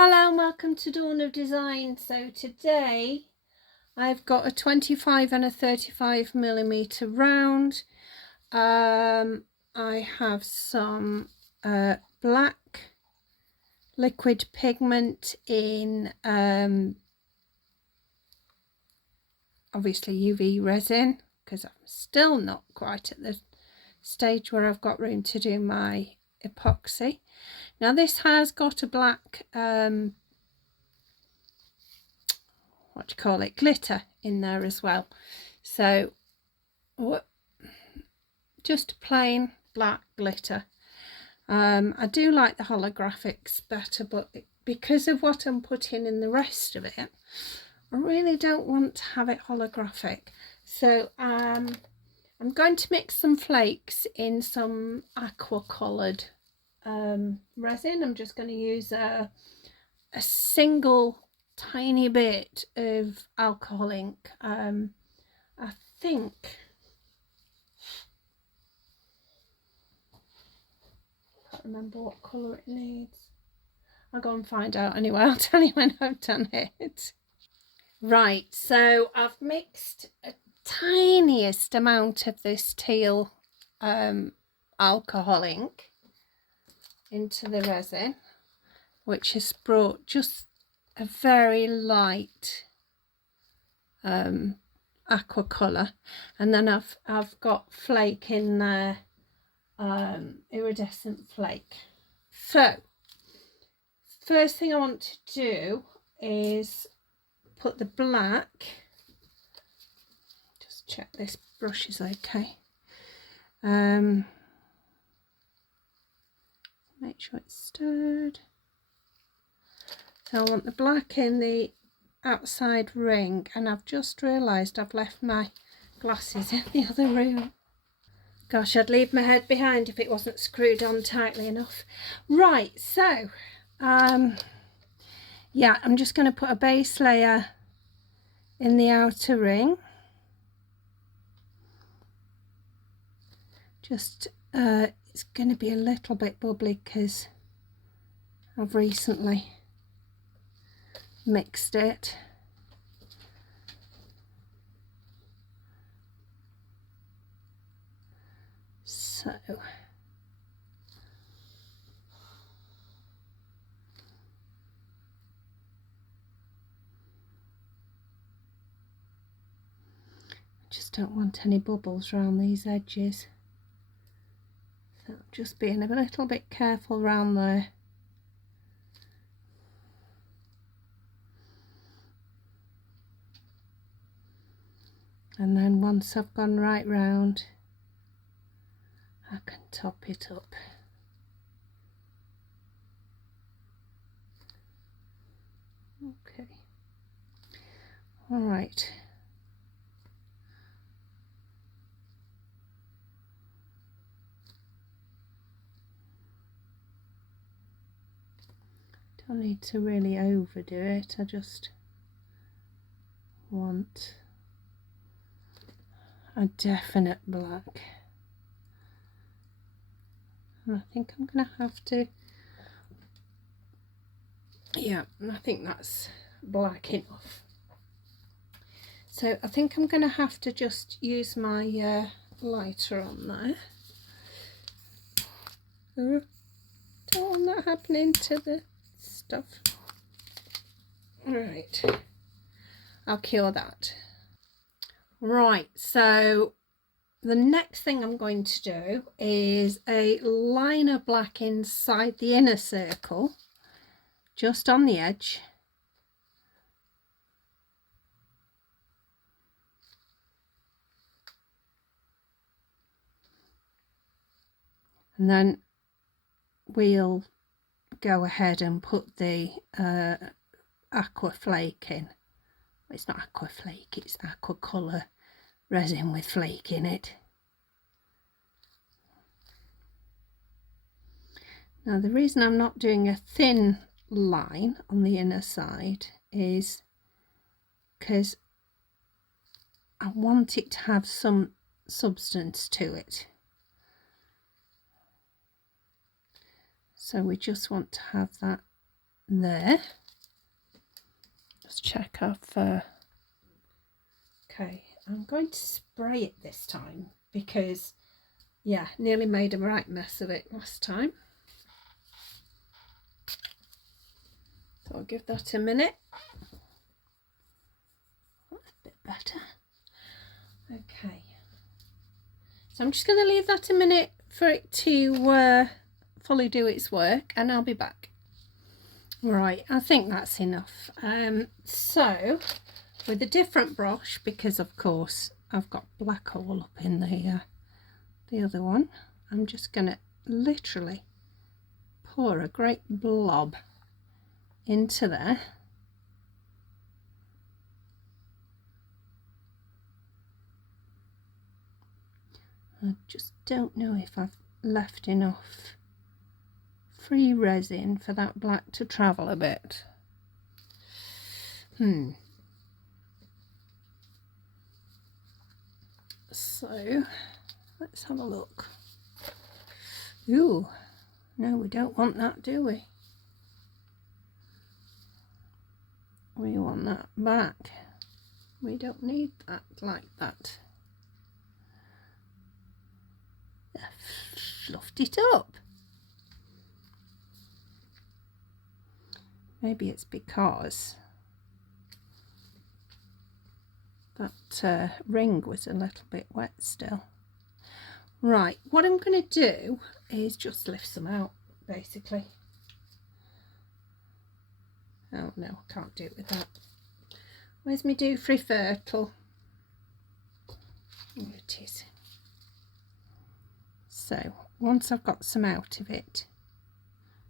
Hello and welcome to Dawn of Design. So today I've got a 25 and a 35mm round. I have some black liquid pigment in obviously UV resin, because I'm still not quite at the stage where I've got room to do my epoxy. Now this has got a black glitter in there as well. So just plain black glitter. I do like the holographics better, but because of what I'm putting in the rest of it, I really don't want to have it holographic. So I'm going to mix some flakes in some aqua coloured resin. I'm just going to use a single tiny bit of alcohol ink. I think I can't remember what colour it needs. I'll go and find out anyway. I'll tell you when I've done it. Right, so I've mixed a tiniest amount of this teal alcohol ink into the resin, which has brought just a very light aqua colour, and then I've got flake in there, iridescent flake. So first thing I want to do is put the black, just check this brush is okay, make sure it's stirred. So I want the black in the outside ring, and I've just realised I've left my glasses in the other room. Gosh, I'd leave my head behind if it wasn't screwed on tightly enough. Right, so yeah, I'm just going to put a base layer in the outer ring. Just it's going to be a little bit bubbly because I've recently mixed it. So just don't want any bubbles around these edges, so just being a little bit careful around there. And then once I've gone right round, I can top it up. Okay, all right. Don't need to really overdo it, I just want a definite black. And I think I'm gonna have to, yeah, I think that's black enough. So I think I'm gonna have to just use my lighter on there. Don't want that happening to the stuff. Right, I'll cure that. Right, so the next thing I'm going to do is a line of black inside the inner circle, just on the edge. And then we'll go ahead and put the aqua flake in. It's not aqua flake, it's aqua colour resin with flake in it. Now the reason I'm not doing a thin line on the inner side is because I want it to have some substance to it. So we just want to have that there. Let's check I've okay, I'm going to spray it this time because yeah, nearly made a right mess of it last time. So I'll give that a minute. That's a bit better. Okay, so I'm just going to leave that a minute for it to fully do its work, and I'll be back. Right, I think that's enough. So with a different brush, because of course I've got black all up in the other one, I'm just going to literally pour a great blob into there. I just don't know if I've left enough free resin for that black to travel a bit. So let's have a look. Ooh, no, we don't want that, do we? We want that back. We don't need that like that. Fluffed it up. Maybe it's because that ring was a little bit wet still. Right, what I'm going to do is just lift some out, basically. Oh no, I can't do it with that. Where's my do free fertile? Here it is. So once I've got some out of it,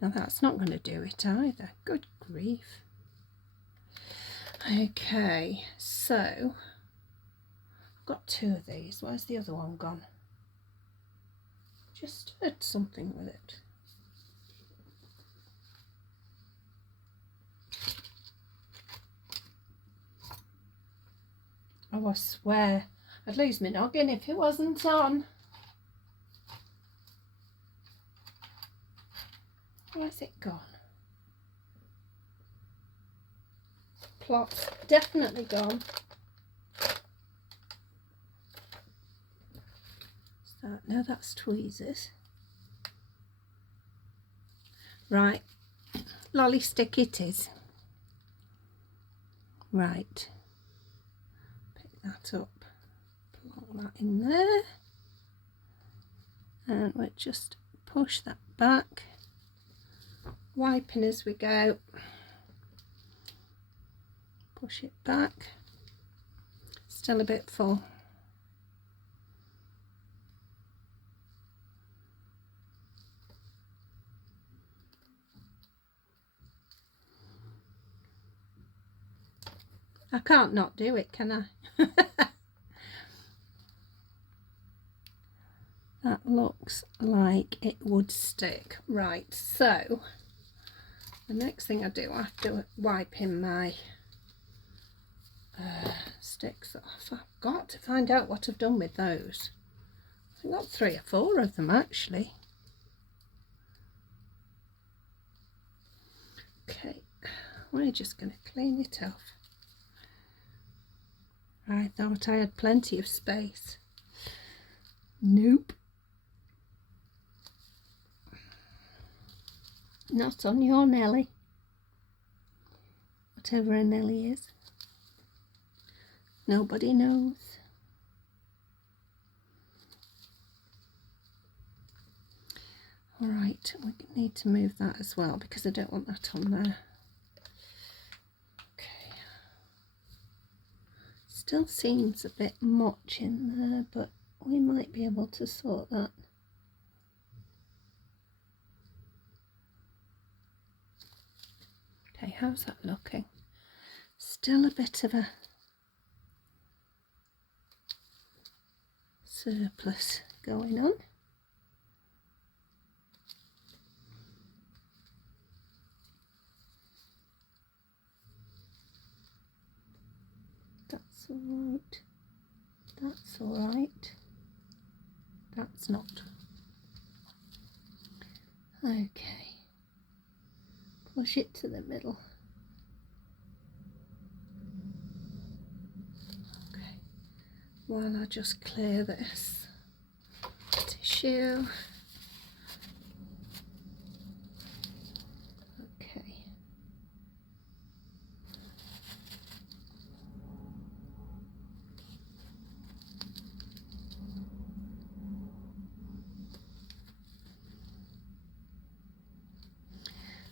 now that's not going to do it either. Good grief. Okay, so I've got two of these. Where's the other one gone? Just did something with it. Oh, I swear I'd lose my noggin if it wasn't on. Where's it gone? Plot's definitely gone. So, no, that's tweezers. Right, lolly stick it is. Right, pick that up, plonk that in there, and we'll just push that back, wiping as we go. Push it back, still a bit full. I can't not do it, can I? That looks like it would stick. Right, so the next thing I do after wiping my sticks off, I've got to find out what I've done with those. I've got 3 or 4 of them actually. Okay, we're just going to clean it off. I thought I had plenty of space. Nope. Not on your Nelly. Whatever a Nelly is. Nobody knows. Alright, we need to move that as well because I don't want that on there. Okay. Still seems a bit much in there, but we might be able to sort that. Okay, how's that looking? Still a bit of a surplus going on. That's all right. That's all right. That's not. Okay. push it to the middle. Okay, while I just clear this tissue. Okay.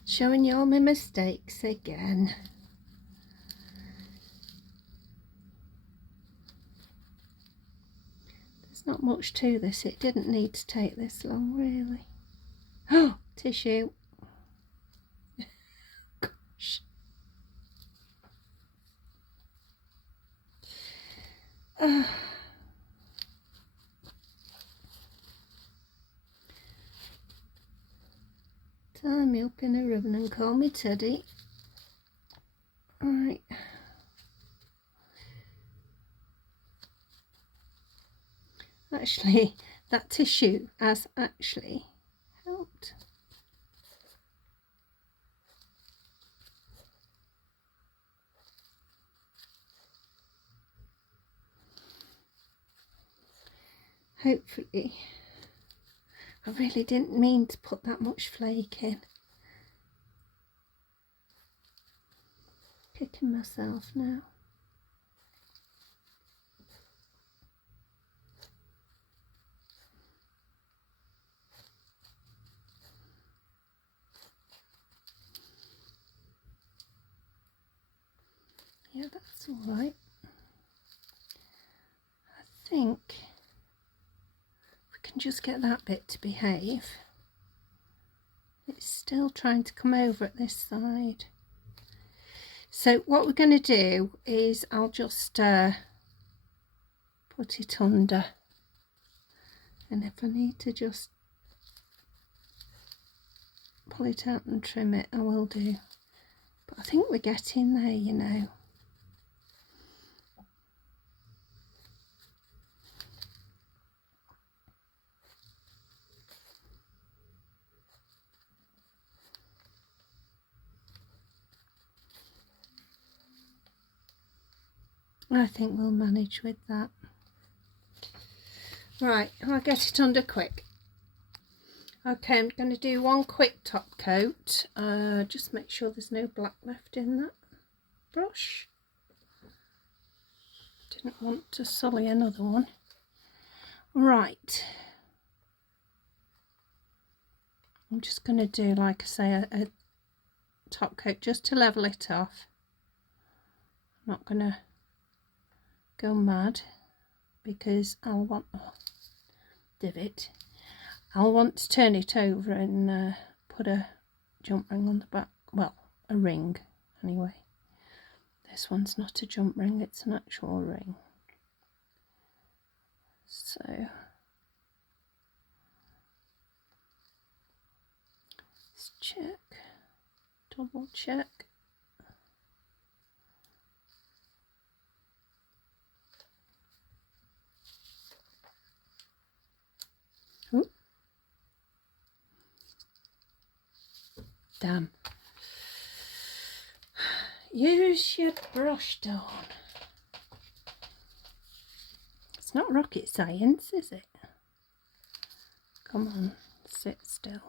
Showing you all my mistakes again. There's not much to this. It didn't need to take this long, really. Oh, tissue. Gosh. Tie me up in a ribbon and call me Teddy. Right. Actually, that tissue has actually helped. Hopefully. I really didn't mean to put that much flake in. Kicking myself now. Yeah, that's all right. I think we can just get that bit to behave. It's still trying to come over at this side. So what we're going to do is I'll just put it under, and if I need to just pull it out and trim it, I will do. But I think we're getting there, you know. I think we'll manage with that. Right, I'll get it under quick. Okay, I'm going to do one quick top coat. Just make sure there's no black left in that brush. Didn't want to sully another one. Right. I'm just going to do, like I say, a top coat just to level it off. I'm not going to go mad because I'll want divot. I'll want to turn it over and put a jump ring on the back. Well, a ring anyway. This one's not a jump ring, it's an actual ring. So let's check, double check. Ooh. Damn. Use your brush, Dawn. It's not rocket science, is it? Come on, sit still.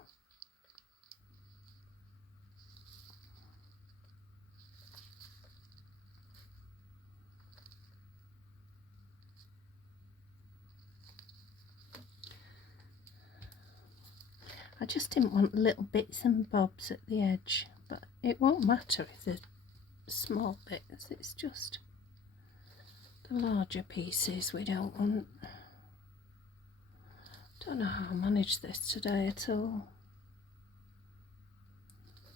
I just didn't want little bits and bobs at the edge, but it won't matter if they're small bits, it's just the larger pieces we don't want. Don't know how I managed this today at all.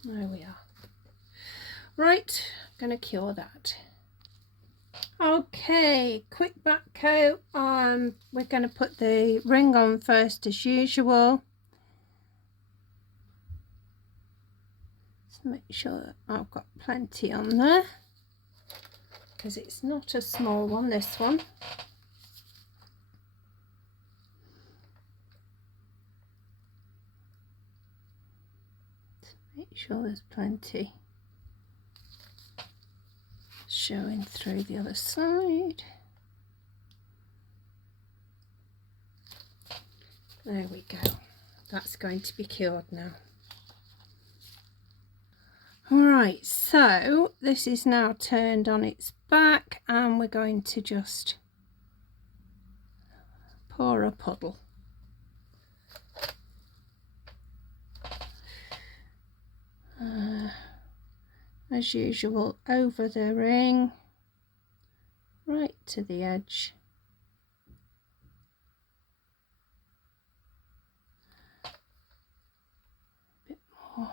There we are. Right, gonna cure that. Okay, quick back coat. We're gonna put the ring on first as usual. Make sure I've got plenty on there because it's not a small one, this one. Make sure sure there's plenty showing through the other side. There we go. That's going to be cured now. Alright, so this is now turned on its back and we're going to just pour a puddle. As usual, over the ring, right to the edge. A bit more.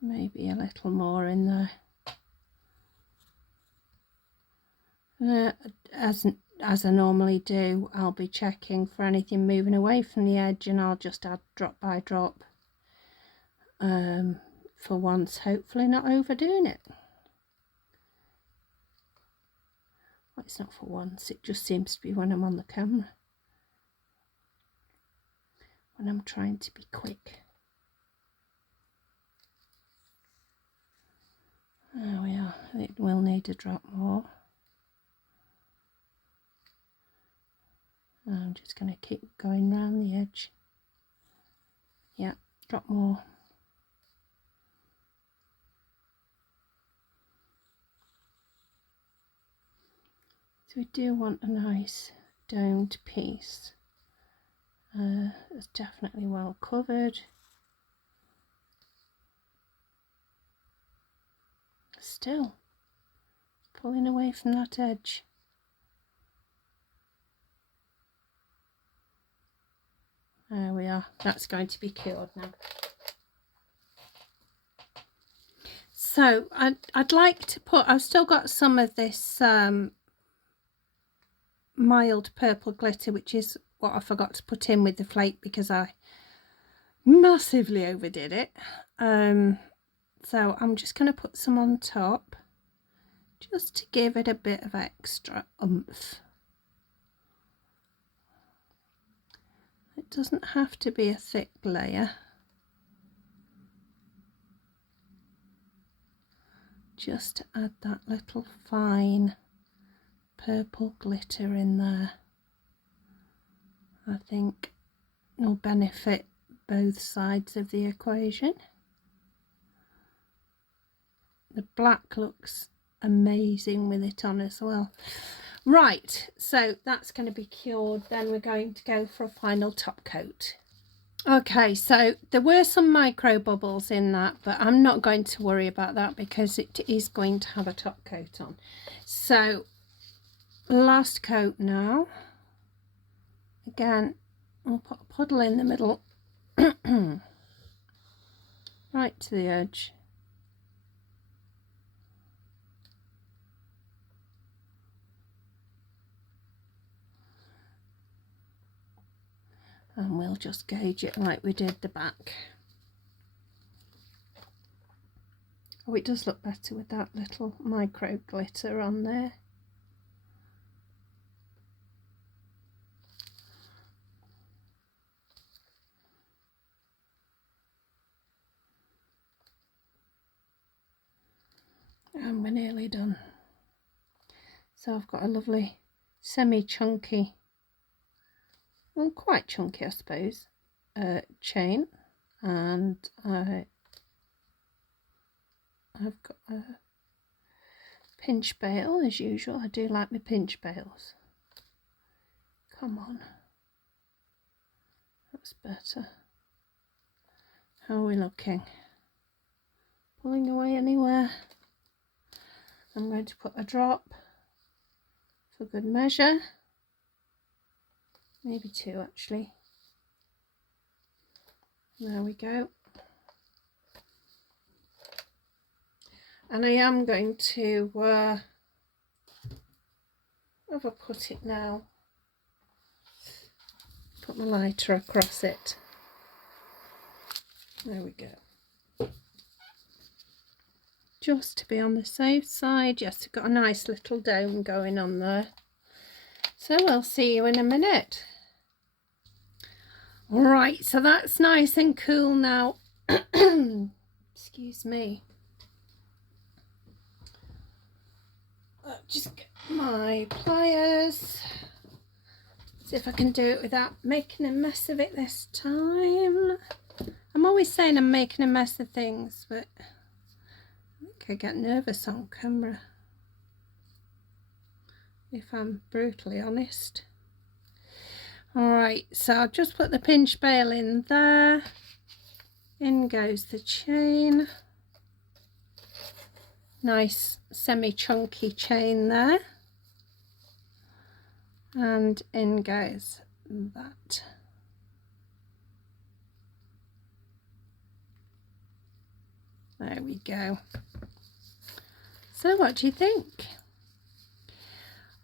Maybe a little more in there. As I normally do, I'll be checking for anything moving away from the edge, and I'll just add drop by drop. For once, hopefully not overdoing it. Well, it's not for once, it just seems to be when I'm on the camera, when I'm trying to be quick. There we are. It will need a drop more. I'm just going to keep going round the edge. Yeah, drop more. So we do want a nice domed piece. It's definitely well covered. Still pulling away from that edge. There we are. That's going to be cured now. So I'd like to put, I've still got some of this mild purple glitter, which is what I forgot to put in with the flake because I massively overdid it. So I'm just going to put some on top just to give it a bit of extra oomph. It doesn't have to be a thick layer. Just to add that little fine purple glitter in there. I think it'll benefit both sides of the equation. The black looks amazing with it on as well. Right, so that's going to be cured. Then we're going to go for a final top coat. Okay, so there were some micro bubbles in that, but I'm not going to worry about that because it is going to have a top coat on. So last coat now. Again, I'll put a puddle in the middle, right to the edge. And we'll just gauge it like we did the back. Oh, it does look better with that little micro glitter on there. And we're nearly done. So I've got a lovely semi-chunky, well, quite chunky I suppose, chain, and I've got a pinch bail as usual. I do like my pinch bails. Come on, that's better. How are we looking? Pulling away anywhere? I'm going to put a drop for good measure, maybe two actually. There we go. And I am going to have a put it now, put my lighter across it. There we go. just to be on the safe side. Yes, I've got a nice little dome going on there. So I'll see you in a minute. All right, so that's nice and cool now. Excuse me. I'll just get my pliers. See if I can do it without making a mess of it this time. I'm always saying I'm making a mess of things, but I think I get nervous on camera, if I'm brutally honest. Alright, so I'll just put the pinch bail in there. In goes the chain. Nice semi-chunky chain there. And in goes that. There we go. So what do you think?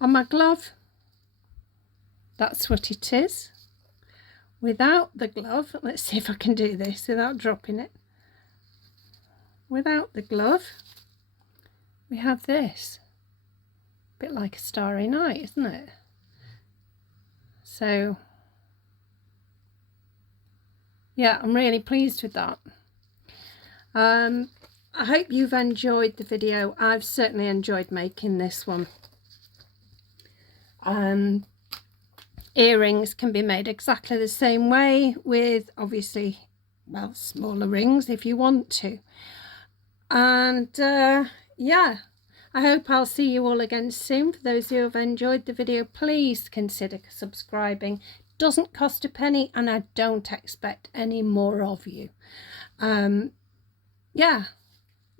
On my glove, that's what it is. Without the glove, let's see if I can do this without dropping it. Without the glove, we have this. A bit like a starry night, isn't it? So, yeah, I'm really pleased with that. I hope you've enjoyed the video. I've certainly enjoyed making this one. Earrings can be made exactly the same way with, obviously, well, smaller rings if you want to. And yeah, I hope I'll see you all again soon. For those who have enjoyed the video, please consider subscribing. It doesn't cost a penny, and I don't expect any more of you. Yeah,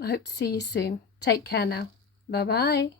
I hope to see you soon. Take care now. Bye bye.